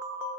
Thank you.